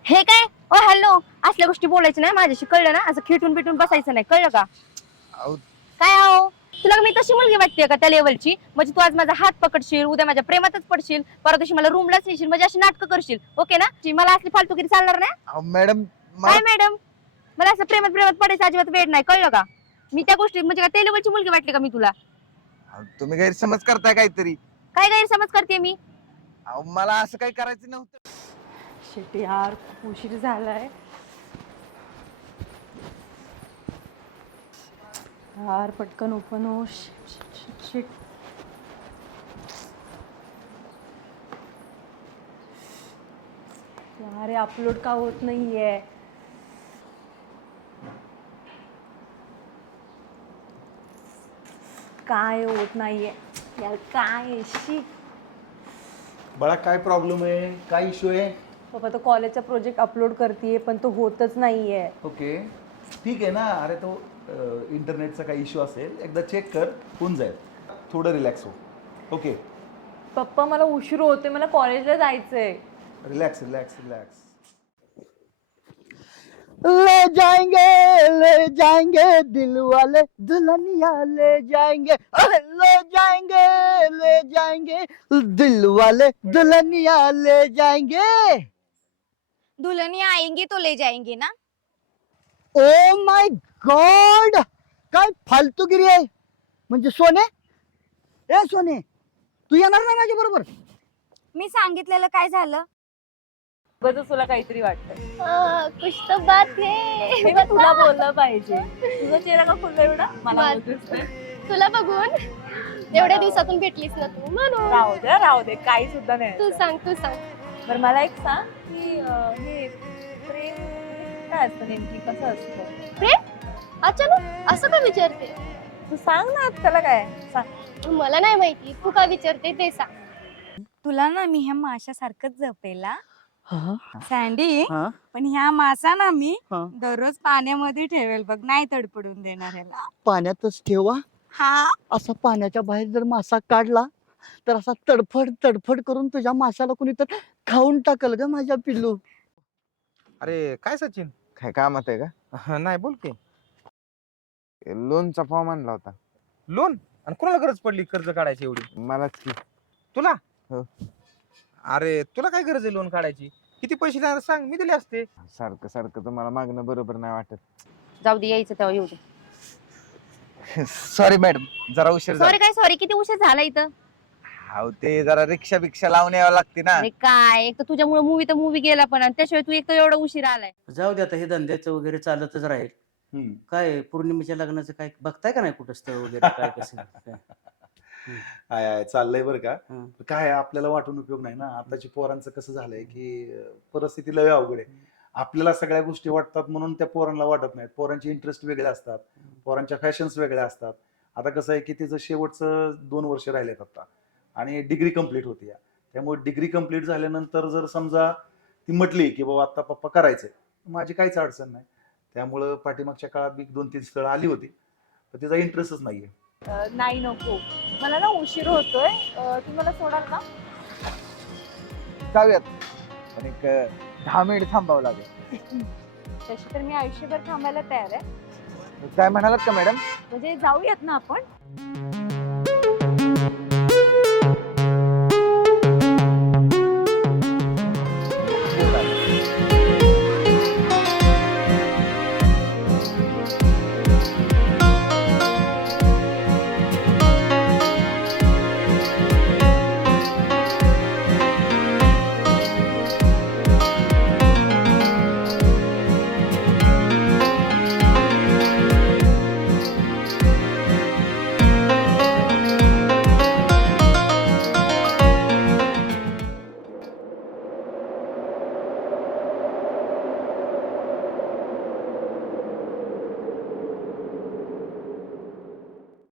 हे काय ओ हॅलो असल्या गोष्टी बोलायच्या नाही माझ्याशी कळलं ना असं खिटून बिटून बसायचं नाही कळलं का अहो, काय आहो तुला मी तशी मुलगी वाटते का त्या लेवलची म्हणजे तू आज माझा हात पकडशील उद्या माझ्या प्रेमातच पडशील परत दिवशी मला रूमलाच नेशील म्हणजे अशी नाटकं करशील ओके ना मला असली फालतूगिरी चालणार नाही मॅडम काय मॅडम मला असं प्रेमात प्रेमात पडायचं अजिबात वेळ नाही कळलं का मी त्या गोष्टी म्हणजे का त्या लेवलची मुलगी वाटली का मी तुला तुम्ही गैरसमज करताय काहीतरी. काय गैरसमज करते मी अहो, मला असं काही करायचं नव्हतं. शिट यार खूप उशीर झालाय यार पटकन ओपन हो शिट यार हे अपलोड का होत नाहीये काय होत नाहीये यार काय शिट बाळा काय प्रॉब्लेम आहे, काय इश्यू आहे? बाबा तो कॉलेजचा प्रोजेक्ट अपलोड करतेय पण तो होतच नाहीये ओके ठीक आहे ना. अरे तो इंटरनेटचा काही इश्यू असेल, एकदा चेक कर, होऊन जाईल. थोडं रिलॅक्स हो. ओके पप्पा मला उशीर होते मला कॉलेजला जायचंय रिलॅक्स रिलॅक्स रिलॅक्स. ले जाएंगे दिल वाले दुल्हनिया ले जाएंगे अरे ले जाएंगे दिल वाले दुल्हनिया ले जाएंगे. दुल्हनिया आएंगी तो ले जाएंगे ना. ओ माय गॉड काय फालतूगिरी आहे म्हणजे सोने ए सोने तू येणार ना माझ्या बरोबर. मी सांगितलेलं काय झालं. बघ तुला काहीतरी वाटतंय कुछ तो बात है. हे का तुला बोललं पाहिजे तुझा चेहरा का फुलला एवढा मला बोलतेस ते. तुला बघून एवढ्या दिवसातून भेटलीस ना तू म्हणून. राहू दे काही सुद्धा नाही तू सांग बरं मला एक सांग की हे प्रेम काय असतं नेमकी कसं असतं प्रेम अचानक असं का विचारते. तू सांग ना त्याला काय सांग मला नाही माहिती तू का विचारते ते सांग. तुला ना मी ह्या माशासारखंच जपेला हा सँडी हा पण ह्या मासा ना मी हा. दररोज पाण्यामध्ये ठेवेल बघ नाही तडपडून देणार ह्याला. पाण्यातच ठेवा हा असा पाण्याच्या बाहेर जर मासा काढला तर असा तडफड तडफड करून तुझ्या माशाला कुणी तर खाऊन टाकल ग माझ्या पिल्लू. अरे काय सचिन काय कामात आहे का? नाही बोल की. लोनचा फॉर्म आणला होता. लोन आणि कोणाला गरज पडली कर्ज काढायची एवढी? मलाच की. तुला? हो. अरे तुला काय गरज आहे लोन काढायची? किती पैसे लागणार सांग मी दिले असते. सारखं सारखं तुम्हाला मागणं बरोबर नाही वाटत. जाऊ दे यायचं तेव्हा येऊ दे सॉरी मॅडम जरा उशीर झाला. सॉरी काय सॉरी किती उशीर झाला इथं. अहो ते जरा रिक्षा बिक्षा लावून यावं लागते ना. अरे काय एक तर तुझ्यामुळे मूवी तर मूवी गेला पण आणि त्याशिवाय तू एक तर एवढा उशीर आलाय. जाऊ दे आता हे धंद्याचं वगैरे चालतच राहील. काय पौर्णिमेच्या लग्नाचं काय बघताय का नाही कुठं स्थळ वगैरे काय कसं काय? आहे आहे चाललंय बरं का. हं. काय आपल्याला वाटून उपयोग नाही ना. आताची पोरांचं कसं झालंय की परिस्थिती लय अवघड आहे. आपल्याला सगळ्या गोष्टी वाटतात म्हणून त्या पोरांना वाटत नाहीत. पोरांचे इंटरेस्ट वेगळे असतात, पोरांच्या फॅशन्स वेगळ्या असतात. आता कसं आहे की तिचं शेवटचं 2 वर्ष राहिलेत आता आणि डिग्री कंप्लीट होती या. त्यामुळे डिग्री कंप्लीट झाल्यानंतर जर समजा ती म्हटली की बाबा आता पप्पा करायचंय, माझी काहीच अडचण नाही. त्यामुळं पाठीमागच्या काळात मी 2-3 स्थळं आली होती पण तिचा इंटरेस्टच नाहीये. नाही नको मला ना उशीर होतोय तू मला सोडाल ना. जाऊयात पण एक 10 मिनिट थांबावं लागेल. तशी तर मी आयुष्यभर थांबायला तयार आहे काय म्हणालात का मॅडम? म्हणजे जाऊयात ना आपण.